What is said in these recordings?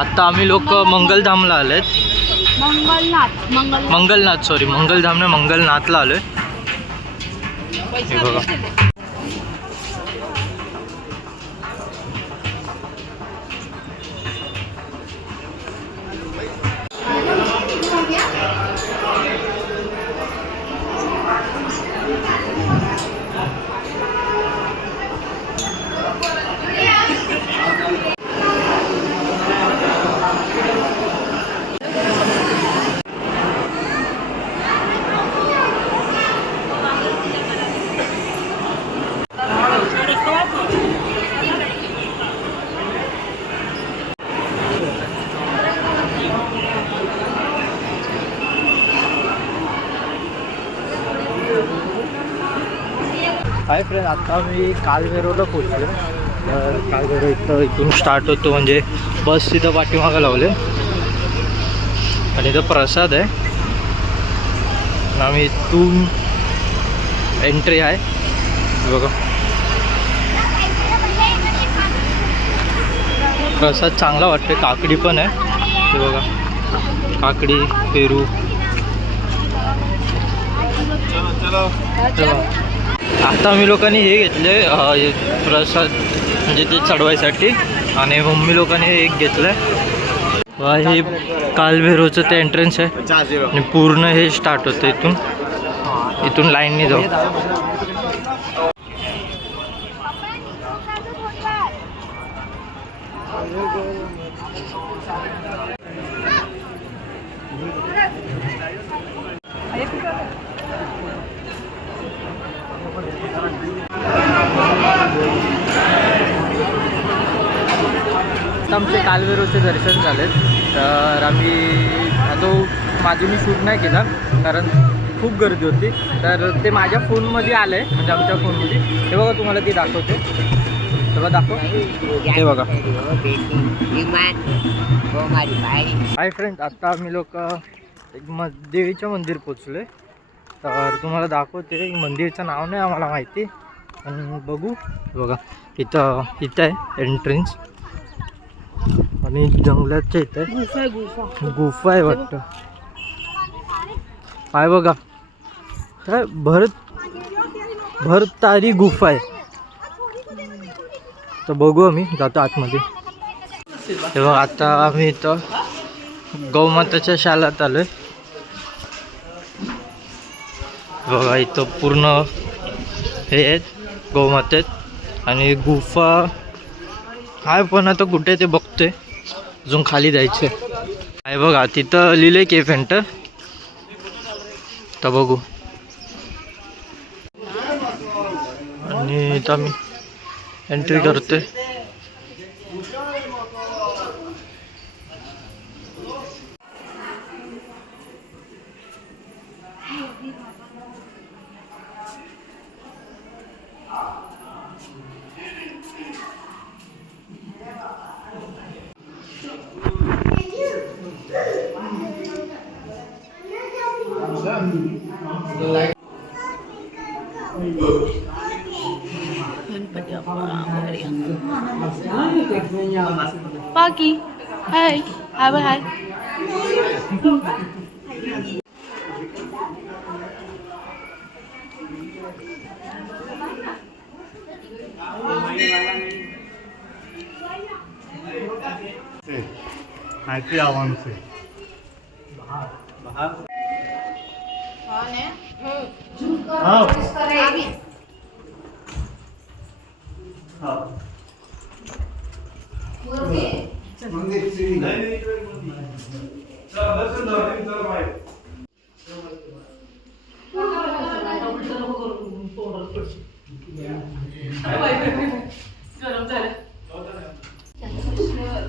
आता आम्ही लोक मंगलधामला आलेत. मंगलनाथ सॉरी, मंगलधाम नाही, मंगलनाथला आलोय. हे बघा. हाय फ्रेंड, आता मी कालभैरवला पोहोचलो. तर कालभैरव इथून स्टार्ट होतो, म्हणजे बस तिथं पाठीमागं लावले आणि इथं प्रसाद आहे. आम्ही इथून एंट्री आहे बघा. प्रसाद चांगला वाटते. काकडी पण आहे ते बघा, काकडी पेरू. आता आम्ही लोकांनी हे घेतले प्रसाद, म्हणजे ते चढवायसाठी, आणि मम्मी लोकांनी हे एक घेतलंय. हे कालभैरवचं ते एंट्रन्स आहे आणि पूर्ण हे स्टार्ट होतं इथून लाईनने जाऊ. आमचे कालभैरवचे दर्शन झालेत. तर आम्ही आता माझी मी शूट नाही केला कारण खूप गर्दी होती. तर ते माझ्या फोनमध्ये आलं आहे, म्हणजे आमच्या फोनमध्ये. हे बघा, तुम्हाला ते दाखवते. तेव्हा दाखव, हे बघा. हाय फ्रेंड, आता आम्ही लोक एक देवीच्या मंदिर पोचलोय. तर तुम्हाला दाखवते. मंदिरचं नाव नाही आम्हाला माहिती, पण बघू. बघा, इथं आहे एंट्रन्स, आणि जंगलाच्या इथं गुफा आहे वाटतं. आहे बघा, काय भरतारी गुफा आहे. तर बघू, आम्ही जातो आतमध्ये. तेव्हा आता आम्ही इथं गौमाताच्या शाळेत आलोय बघा. इथं पूर्ण हे आहेत गौमातेत, आणि गुफा आहे, पण आता कुठे ते बघतोय. अजून खाली जायचं आहे बघा. तिथं लिहिलंय केफ एंटर. तर बघू. आणि इथं आम्ही एंट्री करतोय. Pagi. Hai. Hai, hai. Nanti awan sih. Bahar. Oh.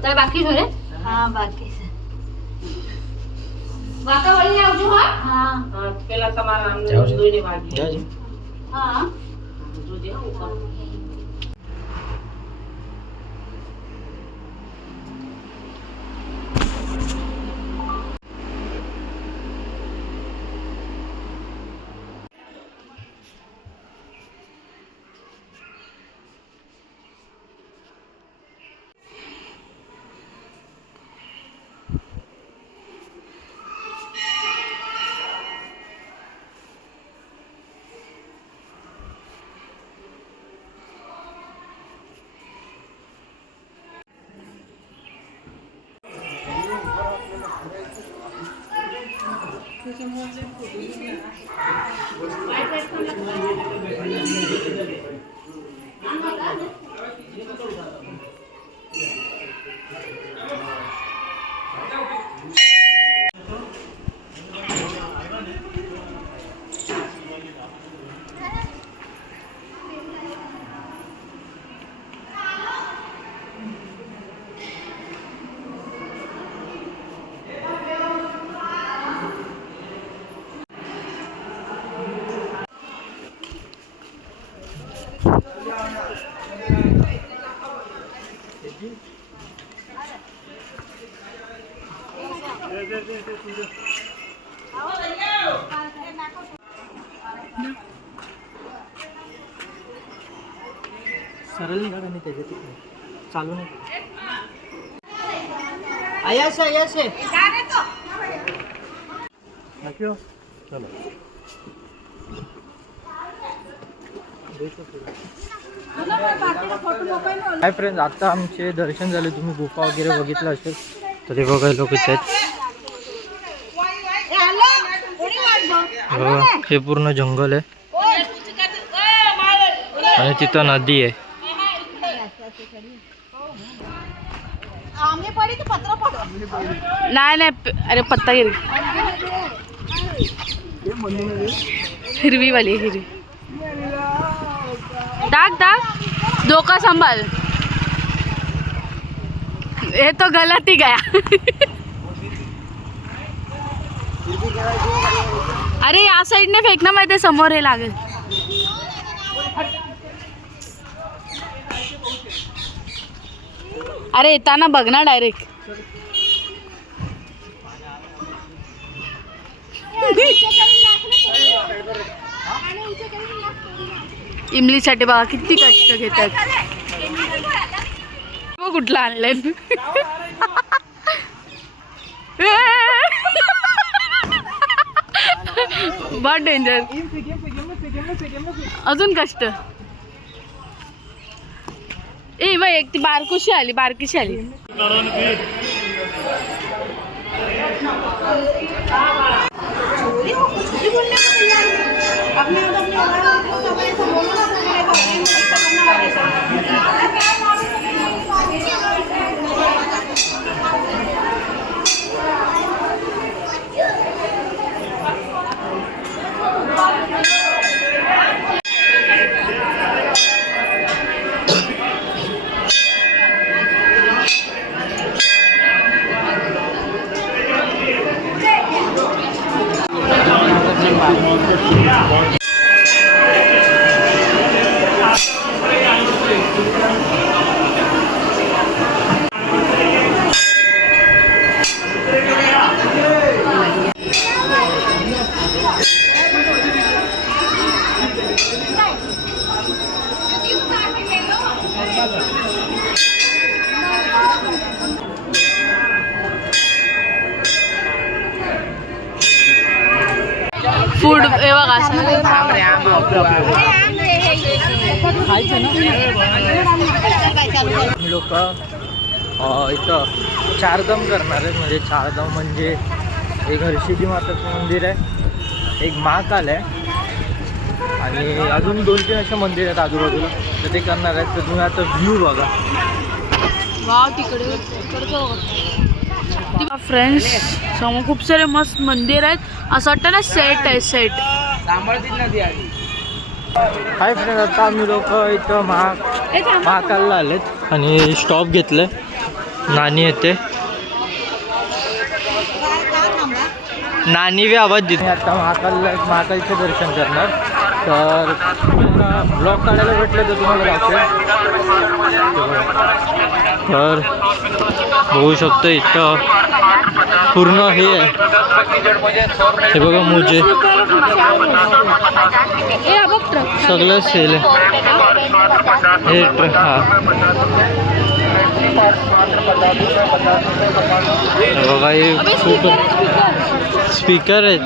तर बाकी छोरे? हाँ बाकी से वाका वाली आवजो हा? हाँ पेला તમારા નામ જોઈને વાગી हाँ જોજે ઉપર सरळ निघाला नाही त्याच्यात चालू नाही. आयास आयास चलो. हाय फ्रेंड्स, आता आमचे दर्शन झाले. तुम्ही गुफा वगैरे बघितलं असेल तर ते बघायला लोक आहेत. हे पूर्ण जंगल आहे आणि तिथं नदी आहे. नाही नाही, अरे पत्ता गिरी हिरवी वाली हिरवी. दाग दाग धोका संभाल. ये तो गलत ही गया. अरे या साईडने फेक ना, माहिती समोर हे लागेल. अरे येताना बघ ना डायरेक्ट. इमलीसाठी बघा किती कष्ट घेतात. कुठला आणलंय बहुत डेंजर. अजून कष्ट. ए बाई एक ती बारकोशी आली, बारकीशी आली. फूड हे बघा लोक इथं चारधाम करणार आहेत. म्हणजे चारधाम म्हणजे एक हर्षिदी माताचं मंदिर आहे, एक महाकाल आहे आणि अजून 2-3 असे मंदिर आहेत आजूबाजूला, तर ते करणार आहेत. तर तुम्ही आता व्ह्यू बघा. वाव तिकडे फ्रेंड्स समोर खूप सारे मस्त मंदिर आहेत. असं वाटतं ना सेट आहे, सेट. हाय फ्रेंड, आता आम्ही लोक इथं महाकालला आलेत आणि स्टॉप घेतलं. नानी येते, नानी बी आवाज देते. आता महाकालचे दर्शन करणार. तर ब्लॉग काढायला भेटलं तर तुम्हाला दाखवेल. तर बघू शकतो इथं पूर्ण हे आहे. हे बघा मुझे सगळं सेल आहे. हे ट्रक हा बघा, हे खूप स्पीकर आहेत.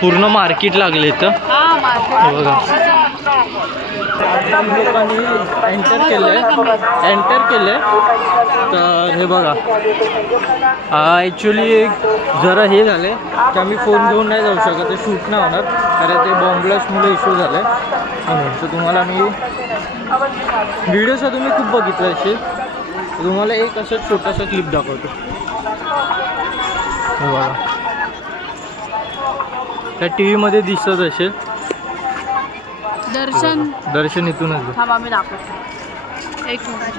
पूर्ण मार्केट लागले इथं. हे बघा लोकांनी एंटर केले तर हे बघा ॲक्च्युली जरा हे झाले की आम्ही फोन घेऊन नाही जाऊ शकत, ते शूट नाही होणार कारण ते बॉम्बलास्टमुळे इश्यू झाले म्हणून. तर तुम्हाला मी व्हिडिओचा तुम्ही खूप बघितलं असेल, तुम्हाला एक असं छोटासा क्लिप दाखवतो. हे बघा त्या टी व्हीमध्ये दिसत असेल दर्शन इथूनच. थांबा मी दाखवतो एक मिनिट.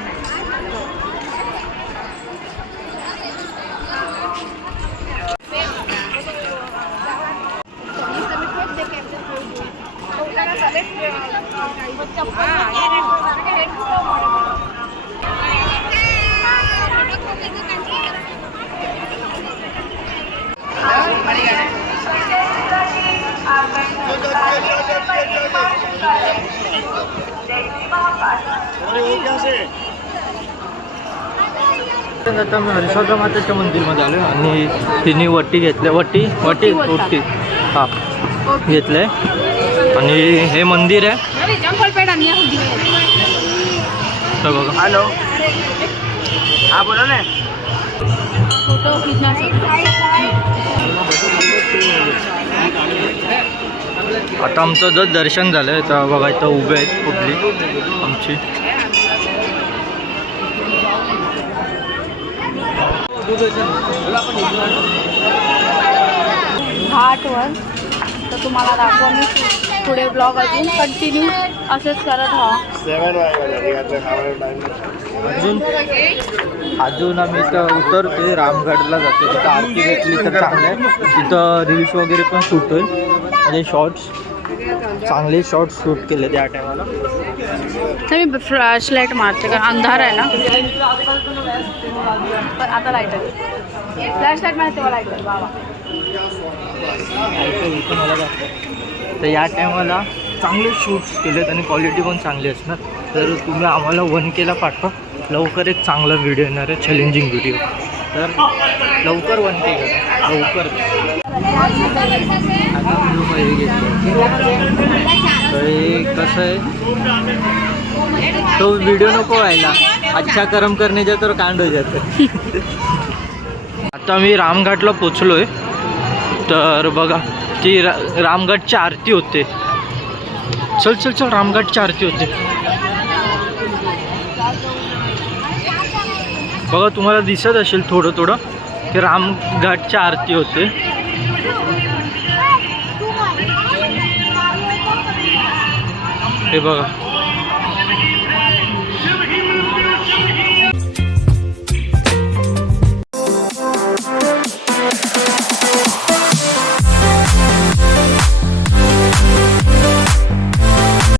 आता मी हरिश्चंद्र मातेच्या मंदिरमध्ये आलो आणि तिने वटी घेतल्या, वटी हां घेतलं आहे. आणि हे मंदिर आहे बघा. हॅलो, हा बोला ना. फोटो आता आमचं जर दर्शन झालं आहे तर बघा इथं उभे आहेत कुठली आमची. घाटवर तर तुम्हाला दाखवा मी पुढे ब्लॉग अजून कंटिन्यू असंच करत राहा. अजून आम्ही इथं उतरतोय, रामगडला जातो. तिथं आरती घेतली तर चांगलं आहे. तिथं रील्स वगैरे पण शूट होईल, म्हणजे शॉर्ट्स चांगले शॉर्ट्स शूट केले त्या टायमाला. तर मी फ्लॅश लाईट मारते कारण अंधार आहे ना. पण आता लाईट आहे, फ्लॅश लाईट मारते मला लाईट बाबा. तर या टायमाला चांगले शूट्स केलेत आणि क्वालिटी पण चांगली असणार. तर तुम्ही आम्हाला 1K पाठवा, लवकर एक चांगला व्हिडिओ येणार आहे, चॅलेंजिंग व्हिडिओ. तर लवकर 1K करा लवकर. आता हे घेतलं तर हे कसं आहे, तो व्हिडिओ नको व्हायला, अच्छा कर्म करण्याच्या तर कांड हो जातं. आता मी रामघाटला पोचलो आहे. तर बघा ती रामघाटची आरती होते. चल रामघाटची आरती होते बघा, तुम्हाला दिसत असेल थोडं की रामघाटची आरती होते. हे बघा